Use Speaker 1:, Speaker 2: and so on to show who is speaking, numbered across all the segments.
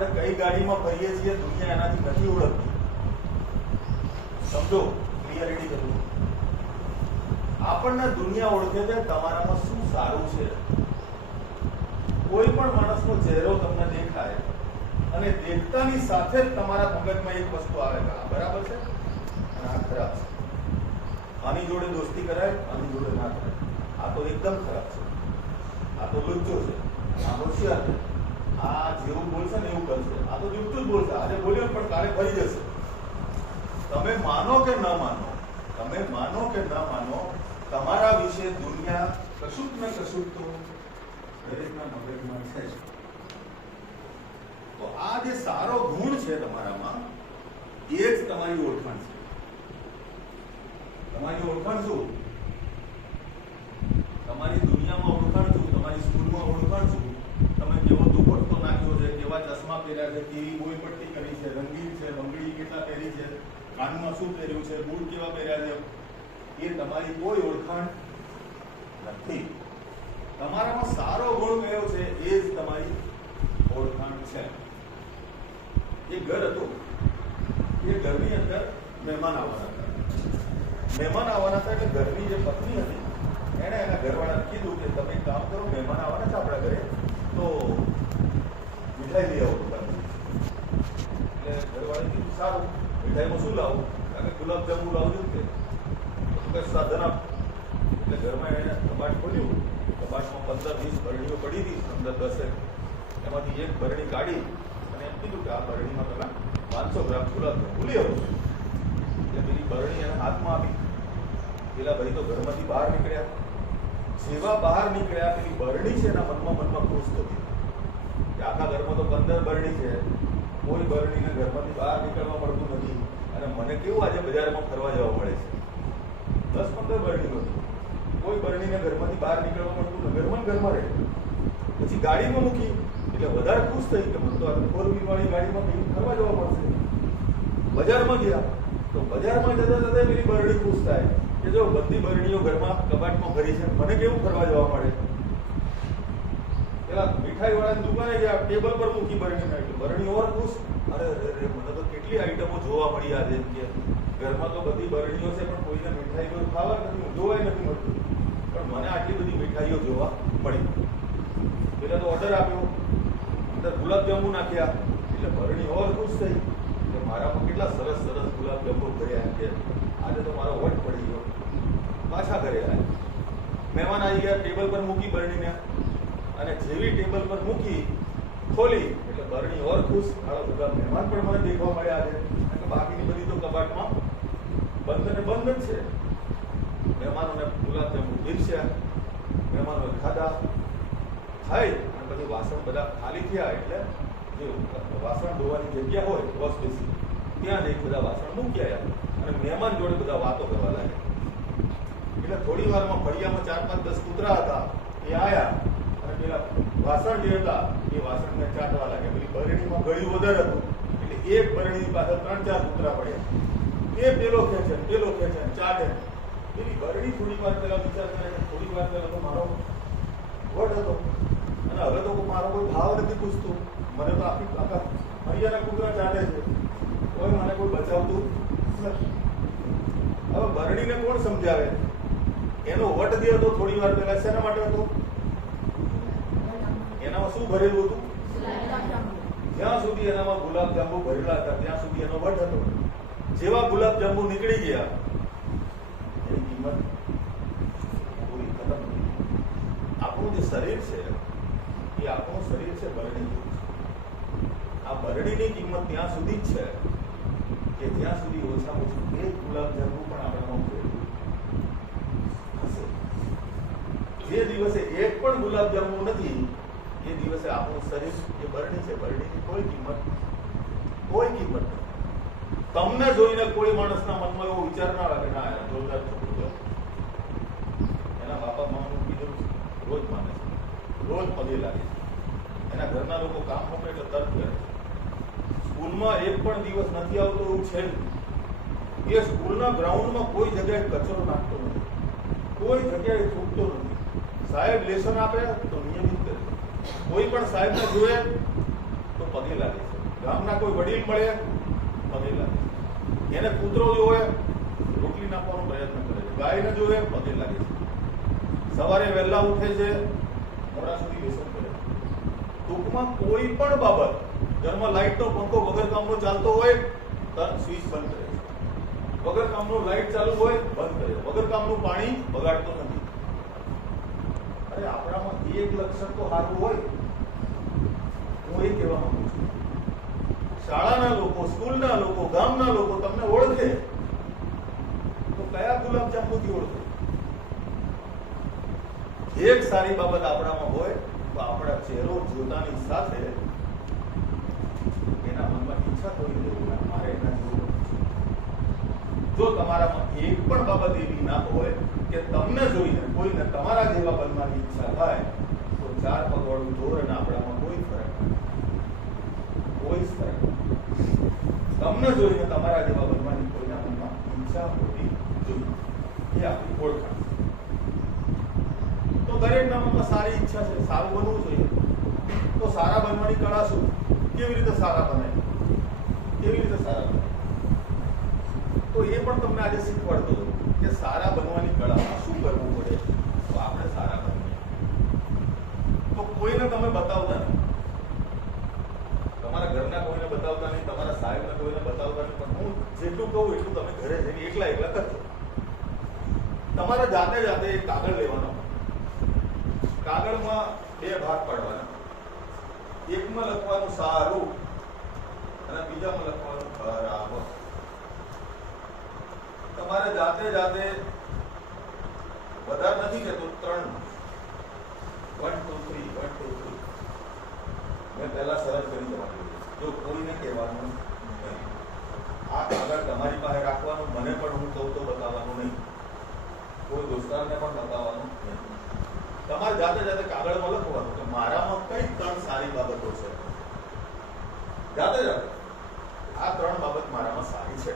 Speaker 1: આપણે કઈ ગાડીમાં ફરીએ છીએ દુનિયા એનાથી નથી ઓળખતી. સમજો ક્લિયરિટી કરું આપણને દુનિયા ઓળખે છે, તમારામાં શું સારું છે. કોઈ પણ માણસનો ચહેરો તમને દેખાય અને દેખતાની સાથે જ તમારા મગજમાં એક વસ્તુ આવે કે આ બરાબર છે? અને આ ખરાબ છે. આની જોડે દોસ્તી કરાય, આની જોડે ના કરાય. આ તો એકદમ ખરાબ છે. આ તો લુચ્ચો છે. આ હોશિયાર છે. આ જેવું બોલશે ને એવું કરશે. આ તો જુઠ્ઠું જ બોલશે. આજે બોલ્યો પણ કાલે ફરી જશે. તમે માનો કે ન માનો, તમે માનો કે ન માનો, તમારા વિશે દુનિયા કશુંક ને કશુંક તો દરેકના મગજમાં છે તો આ જે સારો ગુણ છે તમારામાં, એ જ તમારી ઓળખાણ છે. તમારી ઓળખાણ શું? તમારી દુનિયામાં ઓળખાણ શું? તમારી સ્કૂલમાં ઓળખાણ શું? કેવો નાખ્યો છે, કેવા ચશ્મા પહેર્યા છે, કેવી બોય પટ્ટી કરી છે, રંગીન છે બંગડી કેટલા પહેરી છે કાનમાં શું પહેર્યું છે, બૂટ કેવા પહેર્યા છે, એ તમારી કોઈ ઓળખાણ નથી. તમારામાં સારો ગુણ કયો છે, એ જ તમારી ઓળખાણ છે. એ ઘર હતું. એ ઘરની અંદર મહેમાન આવવાના હતા. મહેમાન આવવાના હતા એટલે ઘરની જે પત્ની હતી, એણે એના ઘરવાળાને કીધું કે તમે કામ કરો, મહેમાન આવવાના છે આપણા ઘરે, તો મીઠાઈ લઈ આવો એટલે ઘરવાળી કીધું, સારું, મીઠાઈમાં શું લાવું? કારણ કે ગુલાબજાંબુ લાવજો કે તો કે સાધન આપ? એટલે ઘરમાં એને કબાટ ખોલ્યું. કબાટમાં પંદર વીસ ભરણીઓ પડી હતી, અંદર દસેક એમાંથી એક ભરણી કાઢી અને એમ કીધું કે આ ભરણીમાં તમે પાંચસો ગ્રામ ગુલાબજાંબુ લઈ આવો એટલે પેલી બરણી એને હાથમાં આપી. પેલા ભાઈ તો ઘરમાંથી બહાર નીકળ્યા. જેવા બહાર નીકળ્યા, પેલી બરણી છે એના મનમાં મનમાં ખુશ થતી. કે આખા ઘરમાં તો પંદર બરણી છે. કોઈ બરણીને ઘરમાંથી બહાર નીકળવા મળતું નથી. અને મને કેવું આજે બજારમાં ફરવા જવા મળે છે? દસ પંદર બરણી હતી કોઈ બરણીને ઘરમાંથી બહાર નીકળવા મળતું નથી. ઘરમાં ઘરમાં રહે. પછી ગાડીમાં મૂકી. એટલે વધારે ખુશ થઈ કે મને તો આ ફોર વાળી ગાડીમાં બેસીને ફરવા જવા મળશે. બજારમાં ગયા. તો બજારમાં જતા જતા પેલી બરણી ખુશ થાય. કે જો બધી બરણીઓ ઘરમાં કબાટમાં ભરી છે. મને કેવું ફરવા જવા મળે? પેલા મીઠાઈ વાળાની દુકાને ગયા ટેબલ પર મૂકી બરણી નાખી બરણી ઓર ખુશ? અરે અરે અરે, મને તો કેટલી આઈટમો જોવા મળી આજે એમ કે. ઘરમાં તો બધી બરણીઓ છે, પણ કોઈને મીઠાઈ કોઈ ખાવા નથી, જોવાય નથી મળતું. પણ મને આટલી બધી મીઠાઈઓ જોવા મળી. પેલા તો ઓર્ડર આપ્યો. અંદર ગુલાબજાંબુ નાખ્યા. એટલે ભરણી ઓર ખુશ થઈ. કે મારામાં કેટલા સરસ સરસ ગુલાબજાંબુ ભર્યા કે. આજે તો મારો વટ પડી ગયો. પાછા ઘરે આવ્યા મહેમાન આવી ગયા, ટેબલ પર મૂકી બરણીને. અને જેવી ટેબલ પર મૂકી, ખોલી, એટલે બરણી ઓર ખુશ મારા બધા મહેમાન પણ મને દેખવા મળ્યા છે. કારણ બાકીની બધી તો કબાટમાં બંધ ને બંધ જ છે. મહેમાનોને ગુલાબજાંબુ પીરસ્યા, મહેમાનોએ ખાધા, ખાઈ, અને પછી વાસણ બધા ખાલી થયા, એટલે જે વાસણ ધોવાની જગ્યા હોય વોશ બેસી. ત્યાં જઈ બધા વાસણ મૂક્યા અને મહેમાન જોડે બધા વાતો કરવા લાગ્યા. એટલે થોડી વારમાં ફળિયામાં ચાર પાંચ દસ કૂતરા હતા, એ અને પેલા વાસણ જે હતા, એ વાસણને ચાટવા લાગ્યા. પેલી બરણીમાં ગળ્યું વધારે હતું. એટલે એક બરણીની પાછળ ત્રણ ચાર કૂતરા પડ્યા. એ પેલો ખેંચે પેલો ખેંચે, ચાટે. પેલી બરણી થોડી વાર પહેલા વિચાર કરે થોડી વાર પહેલા તો મારો વટ હતો. અને હવે તો મારો કોઈ ભાવ નથી પૂછતું. મને તો આખી આખા હરિયાના કૂતરા ચાટે છે. કોઈ મને કોઈ બચાવતું નથી. હવે બરણીને કોણ સમજાવે? એનો વટ જે હતો થોડી વાર પહેલા શેના માટે હતો? એનામાં શું ભરેલું હતું જ્યાં સુધી એનામાં ગુલાબજાંબુ ભરેલા હતા, ત્યાં સુધી એનો વટ હતો જેવા ગુલાબજાંબુ નીકળી ગયા, એની કિંમત પૂરી ખતમ. આપણું જે શરીર છે, એ આપણું શરીર છે બરણી આ બરણીની કિંમત ત્યાં સુધી જ છે કે જ્યાં સુધી ઓછામાં ઓછું એક ગુલાબજાંબુ પણ આપણામાં ભરેલું. જે દિવસે એક પણ ગુલાબજાંબુ નથી એ દિવસે આપણું શરીર જે બરડી છે, બરડીની કોઈ કિંમત કોઈ કિંમત તમને જોઈને કોઈ માણસના મનમાં એવો વિચાર ના લાગે ના જોરદાર છોકરું એના બાપા માનું કીધું રોજ માને છે. રોજ પગે લાગે છે. એના ઘરના લોકો કામ મોકલે એટલે તરત કરે છે. સ્કૂલમાં એક પણ દિવસ નથી આવતો એવું છે એ સ્કૂલના ગ્રાઉન્ડમાં કોઈ જગ્યાએ કચરો નાખતો નથી. કોઈ જગ્યાએ છૂટતો નથી. સાહેબ, લેસન આપે તો નિયમિત કોઈ પણ સાહેબને જોયે તો પગે લાગે છે. ગામના કોઈ વડીલ મળે, પગે લાગે છે. એને કૂતરો જોવે, રોટલી નાખવાનો પ્રયત્ન કરે છે. ગાયને જોવે, પગે લાગે છે. સવારે વહેલા ઉઠે છે, મોડા સુધી વ્યસન કરે ટૂંકમાં કોઈ પણ બાબત, ઘરમાં લાઈટનો પંખો વગર કામનો ચાલતો હોય, તરત સ્વિચ બંધ કરે છે. વગર કામનું લાઈટ ચાલુ હોય, બંધ કરે. વગર કામનું પાણી બગાડતો નથી. અરે, આપણામાં એક લક્ષણ તો સારું હોય. હું એ કહેવા માંગુ છું. શાળાના લોકો, સ્કૂલના લોકો, ગામના લોકો તમને ઓળખે. તો કયા ગુલાબજાંબુથી ઓળખે? એક સારી બાબત આપણામાં હોય તો આપણા ચહેરો જોતાની સાથે એના મનમાં ઈચ્છા થવી જોઈએ મારે એના જોવું જો તમારામાં એક પણ બાબત એવી ના હોય કે તમને જોઈને કોઈને તમારા જેવા બનવાની ઈચ્છા થાય ચાર પગવાળું ધોરણ આપણામાં કોઈ ફરક કોઈ ફરક તમને જોઈને તમારા જેવા બનવાની કોઈના મનમાં ઈચ્છા હોવી જોઈએ એ આપણી ઓળખાણ તો દરેકના મનમાં સારી ઈચ્છા છે. સારું બનવું જોઈએ. તો સારા બનવાની કળા શું? કેવી રીતે સારા બને? કેવી રીતે સારા બને? તો એ પણ તમને આજે શીખવાડતો કે સારા બનવાની કળામાં શું કરવું પડે તો આપણે સારા બનીએ તો કોઈને તમે બતાવતા નહીં. તમારા ઘરના કોઈને બતાવતા નહીં, તમારા સાહેબને કોઈને બતાવતા નહીં. પણ હું જેટલું કહું એટલું તમે ઘરે જઈને એકલા એકલા કરજો. તમારે જાતે જાતે એક કાગળ લેવાનો. કાગળમાં બે ભાગ પાડવાના. એકમાં લખવાનું સારું અને બીજામાં લખવાનું ખરાબ. તમારે જાતે જાતે વધારે નથી કહેતો, ત્રણ. One two three one two three મેં પહેલા સરસ કરી તમારી જો કોઈને કહેવાનું નહીં. આ કાગળ તમારી પાસે રાખવાનું, મને પણ હું કહું તો બતાવવાનું નહીં. કોઈ દોસ્તારને પણ બતાવવાનું નહીં. તમારે જાતે જાતે કાગળમાં લખવાનું કે મારામાં કઈ ત્રણ સારી બાબતો છે? જાતે જાતે. આ ત્રણ બાબત મારામાં સારી છે.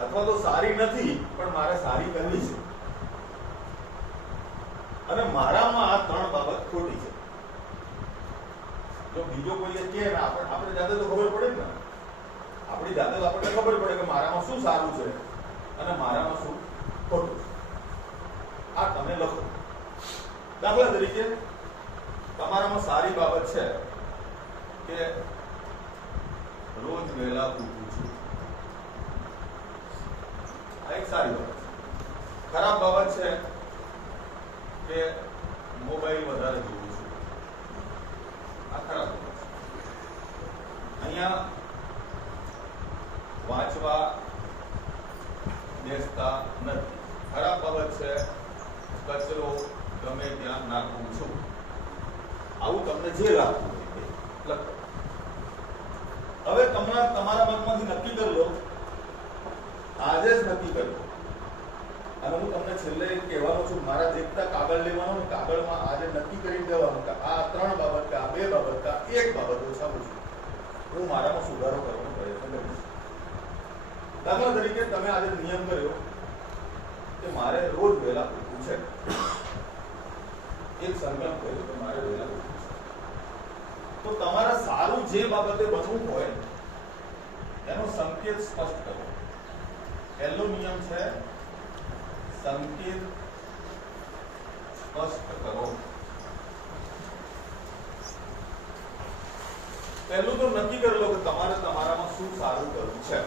Speaker 1: અથવા તો સારી નથી, પણ મારે સારી કરવી છે. અને મારામાં આ ત્રણ બાબત ખોટી છે. જો બીજો કોઈ કહે ને, આપણે આપણે જાતે તો ખબર પડે ને. આપણી જાતે આપણને ખબર પડે કે મારામાં શું સારું છે અને મારામાં શું ખોટું છે. આ તમે લખો. દાખલા તરીકે, તમારામાં સારી બાબત છે કે રોજ વહેલા ઉઠું છું આ એક સારી બાબત છે ખરાબ બાબત છે કે મોબાઈલ વધારે જોઉં છું આ ખરાબ બાબત છે અહીંયા વાંચવા બેસતા નથી ખરાબ બાબત છે કચરો ગમે ત્યાં નાખું છું આવું તમને જે લાગતું હોય તે હવે તમને તમારા મનમાંથી નક્કી કરી લો. આજે જ નક્કી કરી અને હું તમને છેલ્લે કહેવાનું છું, મારા દેખતા કાગળ લેવાનો કાગળમાં આજે નક્કી કરી દેવાનું કે આ ત્રણ બાબત કે આ બે બાબત કે એક બાબત ઓછામાં છું હું મારામાં સુધારો કરવાનો પ્રયત્ન કરીશ. દાખલા તરીકે તમે આજે નિયમ કર્યો કે મારે રોજ વહેલા ઉઠવું છે. એક સંકલ્પ કર્યો કે મારે વહેલા ઉઠવું તો તમારે સારું જે બાબતે બનવું હોય, એનો સંકેત સ્પષ્ટ કરો. પહેલો નિયમ છે, સંકેત સ્પષ્ટ કરો. પહેલું તો નક્કી કરી લો કે તમારે તમારામાં શું સારું કરવું છે.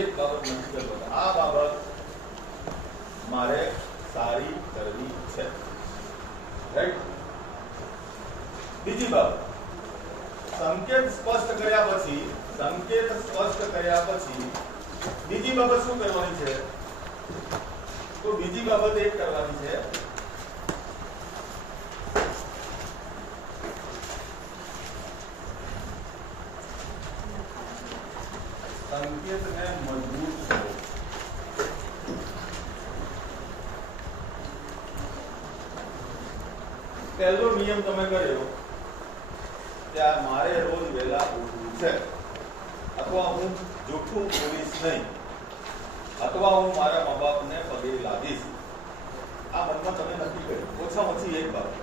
Speaker 1: એક બાબત નક્કી કરી લો આ બાબત મારે સારી કરવી છે. રાઈટ બીજી બાબત. સંકેત સ્પષ્ટ કર્યા પછી, સંકેત સ્પષ્ટ કર્યા પછી, બીજી બાબત શું કરવાની છે? તો બીજી બાબત એક કરવાની છે. સંકેતને મજબૂત કરો પહેલો નિયમ તમે કર્યો. આ મારે રોજ વહેલા ઉઠવું છે. અથવા હું જૂઠું બોલીશ નહીં. અથવા હું મારા મા બાપને પગે લાગીશ આ મનમાં તમે નક્કી કર્યું ઓછામાં ઓછી એક બાબત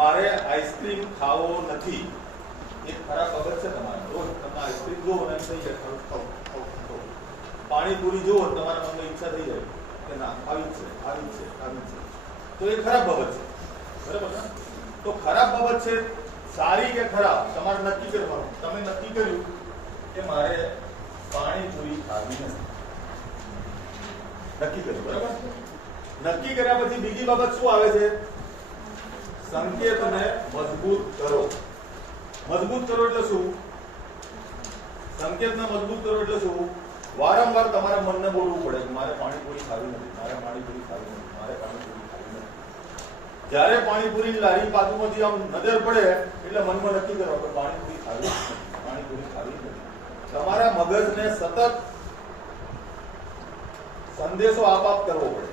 Speaker 1: મારે આઈસ્ક્રીમ ખાવો નથી. એ ખરાબ બાબત છે તમારે. રોજ તમે આઈસ્ક્રીમ જુઓ અને થઈ જાય. પાણીપુરી જુઓ તમારા મનમાં ઈચ્છા થઈ જાય કે ના, આવી છે આવી છે આવી છે. તો એ ખરાબ બાબત છે. બરાબર ને? તો ખરાબ બાબત છે, સારી કે ખરાબ, તમારે નક્કી કરવાનું. તમે નક્કી કર્યું કે મારે પાણીપુરી ખાવી નથી. નક્કી કર્યું, બરાબર? નક્કી કર્યા પછી બીજી બાબત શું આવે છે? સંકેતને મજબૂત કરો. મજબૂત કરો એટલે શું? સંકેતને મજબૂત કરો એટલે શું? વારંવાર તમારા મનને બોલવું પડે કે મારે પાણીપુરી ખાવી નથી, મારે પાણીપુરી ખાવી નથી મારે પાણીપુરી ખાવી નથી જ્યારે પાણીપુરી લારી બાજુમાંથી આમ નજર પડે, એટલે મનમાં નક્કી કરો કે પાણીપુરી ખાવી પાણીપુરી ખાવી તમારા મગજને સતત સંદેશો આપ આપ કરવો પડે.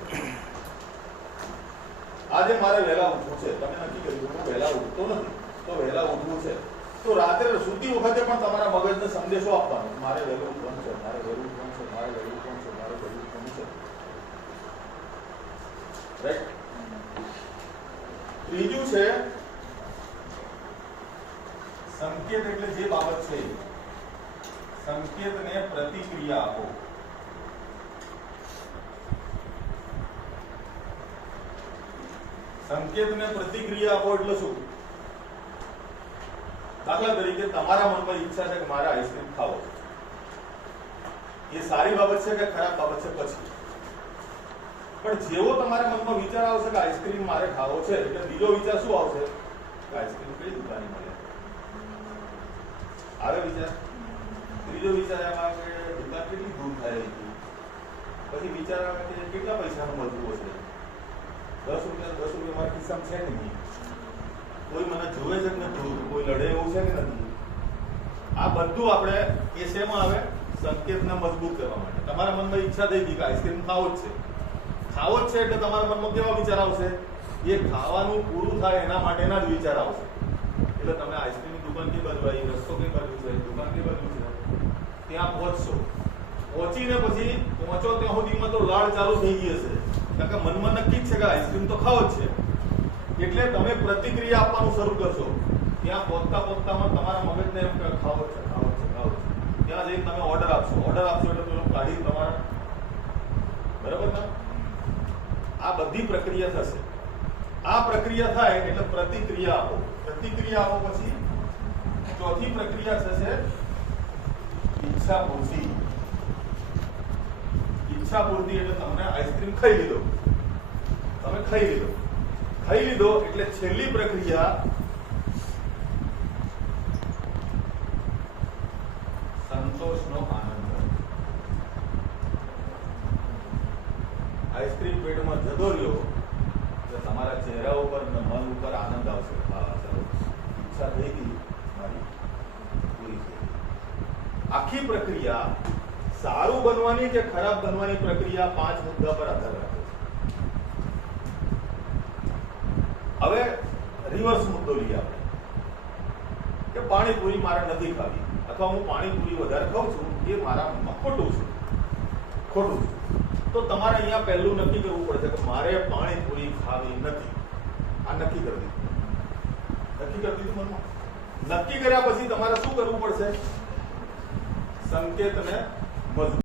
Speaker 1: આજે મારે વહેલા ઉઠવું છે. તમે નક્કી કર્યું હું વહેલા ઉઠતો નથી. તો વહેલા ઉઠવું છે. તો રાત્રે સૂતી વખતે પણ તમારા મગજને સંદેશો આપવાનો. મારે વહેલું ઉઠવાનું છે મારે વહેલું ઉઠવાનું છે મારે વહેલું ઉઠવાનું છે મારે વહેલું ઉઠવાનું છે રાઈટ ત્રીજું છે, સંકેત એટલે જે બાબત છે, સંકેતને પ્રતિક્રિયા આપો. સંકેતને પ્રતિક્રિયા આપો એટલે શું? દાખલા તરીકે તમારા મનમાં ઈચ્છા છે કે મારે આઈસ્ક્રીમ ખાવો. એ સારી બાબત છે કે ખરાબ બાબત છે? પછી. પણ જેવો તમારા મનમાં વિચાર આવશે કે આઈસ્ક્રીમ મારે ખાવો છે એટલે બીજો વિચાર શું આવશે? કે આઈસ્ક્રીમ કઈ દુકાને મળે? આવે વિચાર? ત્રીજો વિચાર આવે કે દુકાન કેટલી દૂર થાય છે પછી વિચાર આવે કે કેટલા પૈસાનું મળતું હશે દસ રૂપિયા દસ રૂપિયા મારા કિસ્સામાં છે નહીં? કોઈ મને જોવે છે કે નથી? કોઈ લડે એવું છે કે નથી? આ બધું આપણે એ શેમાં આવે સંકેતને મજબૂત કરવા માટે. તમારા મનમાં ઈચ્છા થઈ ગઈ કે આઈસ્ક્રીમ ખાવો જ છે. ખાવો જ છે એટલે તમારા મનમાં કેવા વિચાર આવશે? એ ખાવાનું પૂરું થાય એના માટેના જ વિચાર આવશે. એટલે તમે આઈસ્ક્રીમની દુકાન કઈ બાજુ આવી રસ્તો કઈ બાજુ છે દુકાન કઈ બાજુ છે ત્યાં પહોંચશો. પહોંચીને પછી પહોંચો ત્યાં સુધીમાં તો લાડ ચાલુ થઈ ગઈ હશે. કારણ કે મનમાં નક્કી જ છે કે આઈસ્ક્રીમ તો ખાવો જ છે. એટલે તમે પ્રતિક્રિયા આપવાનું શરૂ કરશો. ત્યાં પહોંચતા પહોંચતામાં તમારા મગજને એમ કે ખાવો છે ખાવો છે ખાવો છે. ત્યાં જઈને તમે ઓર્ડર આપશો. ઓર્ડર આપશો એટલે પેલો કાઢી તમારા બરાબર ને આ બધી પ્રક્રિયા થશે. આ પ્રક્રિયા થાય એટલે પ્રતિક્રિયા આપો. પ્રતિક્રિયા આપો પછી ચોથી પ્રક્રિયા થશે ઈચ્છા પૂર્તિ ઈચ્છા પૂર્તિ એટલે તમને આઈસ્ક્રીમ ખાઈ લીધો. તમે ખાઈ લીધો. ખાઈ લીધો એટલે છેલ્લી પ્રક્રિયા સંતોષનો આનંદ. આઈસ્ક્રીમ પેટમાં જતો રહ્યો એટલે તમારા ચહેરા ઉપર અને મન ઉપર આનંદ આવશે હા ચલો ઈચ્છા થઈ ગઈ મારી પૂરી થઈ ગઈ આખી પ્રક્રિયા બનવાની કે ખરાબ બનવાની પ્રક્રિયા પાંચ મુદ્દા પર આધાર રાખે છે. હવે રિવર્સ મુદ્દો લઈએ આપણે. કે પાણીપુરી મારે નથી ખાવી, અથવા હું પાણીપુરી વધારે ખાઉં છું, એ મારા મનમાં ખોટું છે. ખોટું છે. તો તમારે અહીંયા પહેલું નક્કી કરવું પડશે કે મારે પાણીપુરી ખાવી નથી. આ નક્કી કરી દીધું. નક્કી કરી દીધું મનમાં? નક્કી કર્યા પછી તમારે શું કરવું પડશે? સંકેતને મજબૂત.